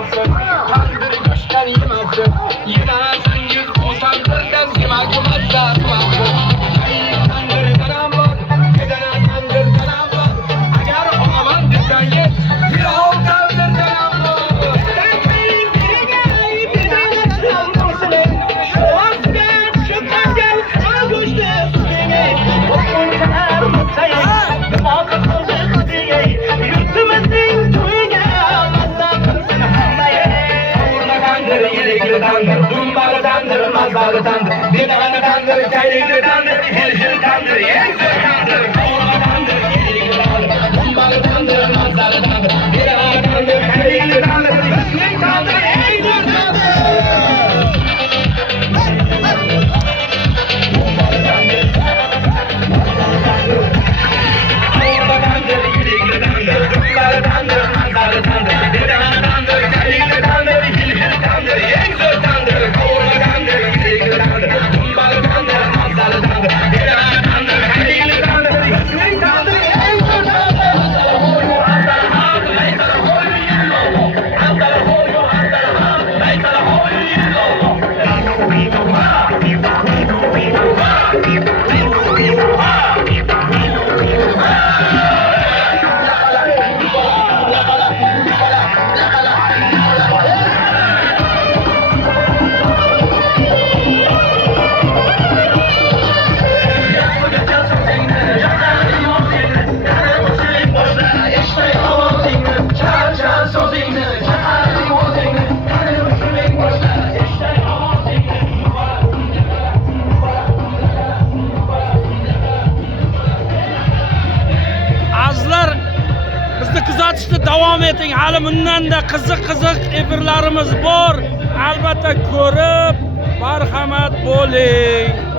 yemezsin. Tandır göçten yemezsin. Yemezsin yüz utanırdan yemezmezler yemezsin. Tandır kanam var, kedene tandır kanam var. Eğer olaman desen ye, bir ol tandır kanam var. Sen kayın bire gel, bir tane çalmasını. Şu asken, şu kangel, al güçlü su beni. Okun kadar mutluyum, muhakkak olduk diye. Yurtumuzun köyüne mazlatırsın hamlayı. Kavurma tandır, yelikli tandır, dumbalı tandır, mazbalı tandır. Dinanı tandır, çaylıklı tandır, hilşil tandır, yeksir tandır. Kavurma tandır, yelikli tandır, dumbalı tandır, mazbalı tandır. Dinanı tandır, çaylıklı tandır, hilşil tandır, yeksir tandır. Azizlar, bizni kuzatishda davom eting. Hali bundan da qiziq efirlarimiz bor. Albatta ko'rib marhamat bo'ling.